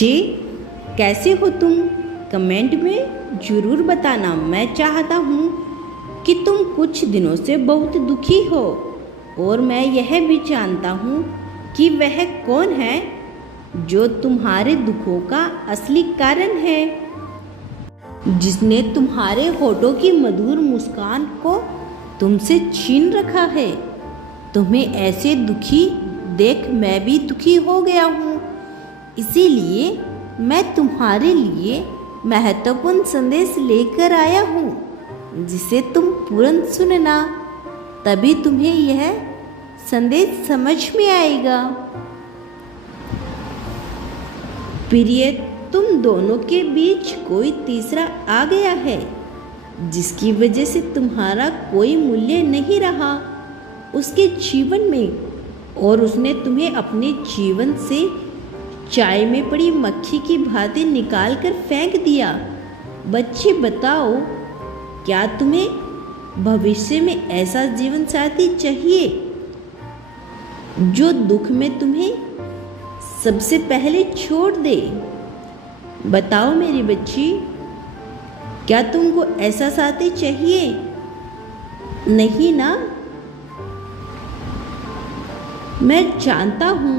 बच्चे, कैसे हो तुम? कमेंट में ज़रूर बताना। मैं चाहता हूँ कि तुम कुछ दिनों से बहुत दुखी हो, और मैं यह भी जानता हूँ कि वह कौन है जो तुम्हारे दुखों का असली कारण है, जिसने तुम्हारे होठों की मधुर मुस्कान को तुमसे छीन रखा है। तुम्हें ऐसे दुखी देख मैं भी दुखी हो गया हूँ। इसीलिए मैं तुम्हारे लिए महत्वपूर्ण संदेश लेकर आया हूँ, जिसे तुम तुरंत सुनना, तभी तुम्हें यह संदेश समझ में आएगा। प्रिय, तुम दोनों के बीच कोई तीसरा आ गया है, जिसकी वजह से तुम्हारा कोई मूल्य नहीं रहा उसके जीवन में, और उसने तुम्हें अपने जीवन से चाय में पड़ी मक्खी की भांति निकाल कर फेंक दिया। बच्चे, बताओ, क्या तुम्हें भविष्य में ऐसा जीवन साथी चाहिए जो दुख में तुम्हें सबसे पहले छोड़ दे? बताओ मेरी बच्ची, क्या तुमको ऐसा साथी चाहिए? नहीं ना? मैं जानता हूँ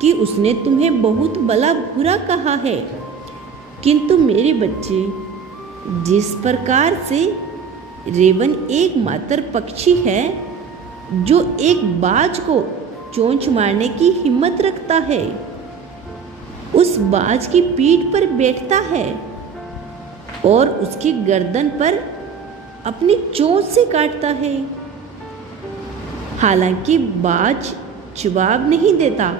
कि उसने तुम्हें बहुत भला बुरा कहा है, किंतु मेरे बच्चे, जिस प्रकार से रेवन एकमात्र पक्षी है जो एक बाज को चोंच मारने की हिम्मत रखता है, उस बाज की पीठ पर बैठता है और उसकी गर्दन पर अपनी चोंच से काटता है। हालांकि बाज जवाब नहीं देता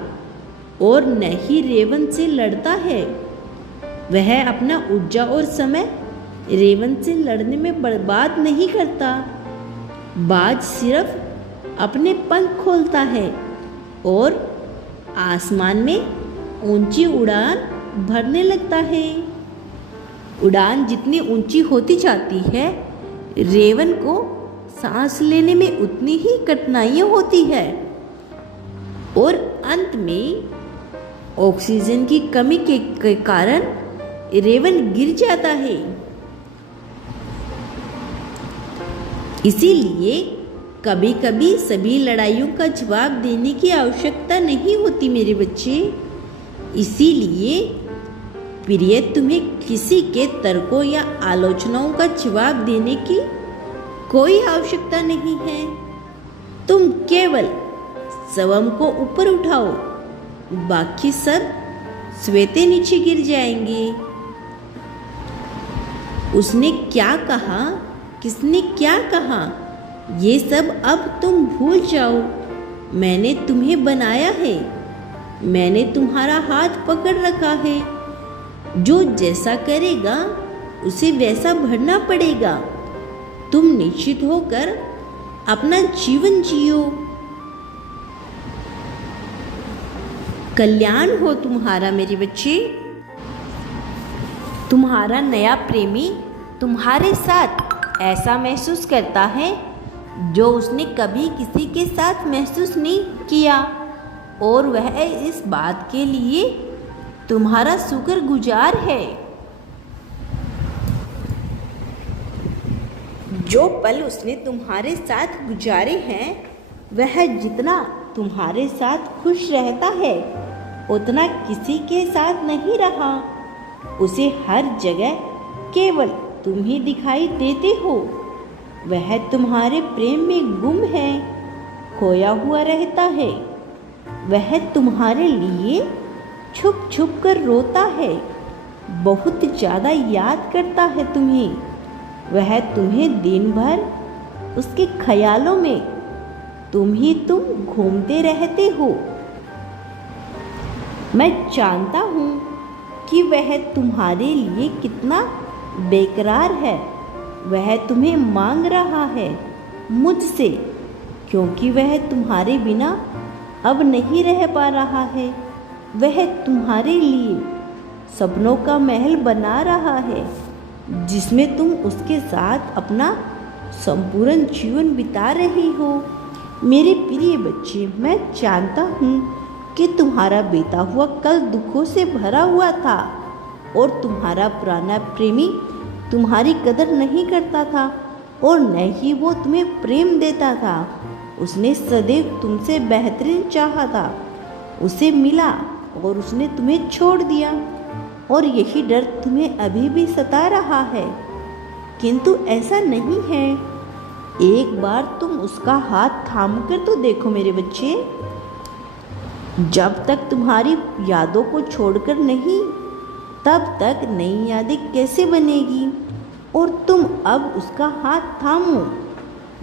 और न ही रेवन से लड़ता है, वह अपना ऊर्जा और समय रेवन से लड़ने में बर्बाद नहीं करता। बाज सिर्फ अपने पंख खोलता है और आसमान में ऊंची उड़ान भरने लगता है। उड़ान जितनी ऊंची होती जाती है, रेवन को सांस लेने में उतनी ही कठिनाइयाँ होती है, और अंत में ऑक्सीजन की कमी के कारण रेवन गिर जाता है। इसीलिए कभी कभी सभी लड़ाइयों का जवाब देने की आवश्यकता नहीं होती मेरे बच्चे। इसीलिए प्रिय, तुम्हें किसी के तर्कों या आलोचनाओं का जवाब देने की कोई आवश्यकता नहीं है। तुम केवल स्वयं को ऊपर उठाओ, बाकी सब श्वेते नीचे गिर जाएंगे। उसने क्या कहा, किसने क्या कहा, ये सब अब तुम भूल जाओ। मैंने तुम्हें बनाया है, मैंने तुम्हारा हाथ पकड़ रखा है। जो जैसा करेगा उसे वैसा भरना पड़ेगा। तुम निश्चित होकर अपना जीवन जियो। कल्याण हो तुम्हारा मेरे बच्चे। तुम्हारा नया प्रेमी तुम्हारे साथ ऐसा महसूस करता है जो उसने कभी किसी के साथ महसूस नहीं किया, और वह इस बात के लिए तुम्हारा शुक्रगुजार है। जो पल उसने तुम्हारे साथ गुजारे हैं, वह जितना तुम्हारे साथ खुश रहता है उतना किसी के साथ नहीं रहा। उसे हर जगह केवल तुम ही दिखाई देते हो। वह तुम्हारे प्रेम में गुम है, खोया हुआ रहता है। वह तुम्हारे लिए छुप छुप कर रोता है, बहुत ज़्यादा याद करता है तुम्हें। वह तुम्हें दिन भर उसके ख्यालों में तुम घूमते रहते हो। मैं जानता हूँ कि वह तुम्हारे लिए कितना बेकरार है। वह तुम्हें मांग रहा है मुझसे, क्योंकि वह तुम्हारे बिना अब नहीं रह पा रहा है। वह तुम्हारे लिए सपनों का महल बना रहा है, जिसमें तुम उसके साथ अपना संपूर्ण जीवन बिता रही हो। मेरे प्रिय बच्चे, मैं जानता हूँ कि तुम्हारा बीता हुआ कल दुखों से भरा हुआ था और तुम्हारा पुराना प्रेमी तुम्हारी कदर नहीं करता था और न ही वो तुम्हें प्रेम देता था। उसने सदैव तुमसे बेहतरीन चाहा था, उसे मिला और उसने तुम्हें छोड़ दिया और यही डर तुम्हें अभी भी सता रहा है। किंतु ऐसा नहीं है। एक बार तुम उसका हाथ थाम कर तो देखो मेरे बच्चे। जब तक तुम्हारी यादों को छोड़कर नहीं, तब तक नई यादें कैसे बनेगी। और तुम अब उसका हाथ थामो,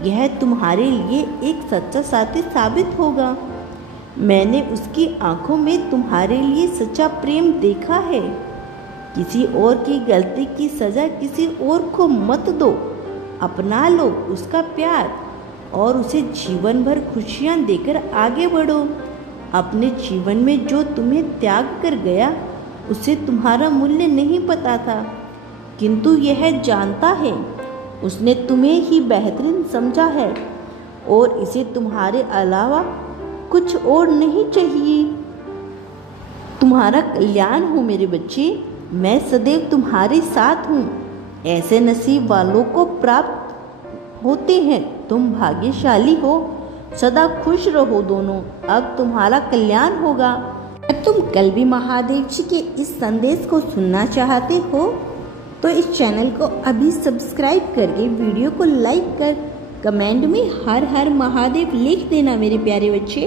यह तुम्हारे लिए एक सच्चा साथी साबित होगा। मैंने उसकी आंखों में तुम्हारे लिए सच्चा प्रेम देखा है। किसी और की गलती की सज़ा किसी और को मत दो, अपना लो उसका प्यार और उसे जीवन भर खुशियाँ देकर आगे बढ़ो। अपने जीवन में जो तुम्हें त्याग कर गया उसे तुम्हारा मूल्य नहीं पता था, किंतु यह जानता है उसने तुम्हें ही बेहतरीन समझा है और इसे तुम्हारे अलावा कुछ और नहीं चाहिए। तुम्हारा कल्याण हो मेरे बच्चे, मैं सदैव तुम्हारे साथ हूँ। ऐसे नसीब वालों को प्राप्त होते हैं। तुम भाग्यशाली हो, सदा खुश रहो दोनों। अब तुम्हारा कल्याण होगा। तुम कल भी महादेव जी के इस संदेश को सुनना चाहते हो तो इस चैनल को अभी सब्सक्राइब करके वीडियो को लाइक कर कमेंट में हर हर महादेव लिख देना मेरे प्यारे बच्चे।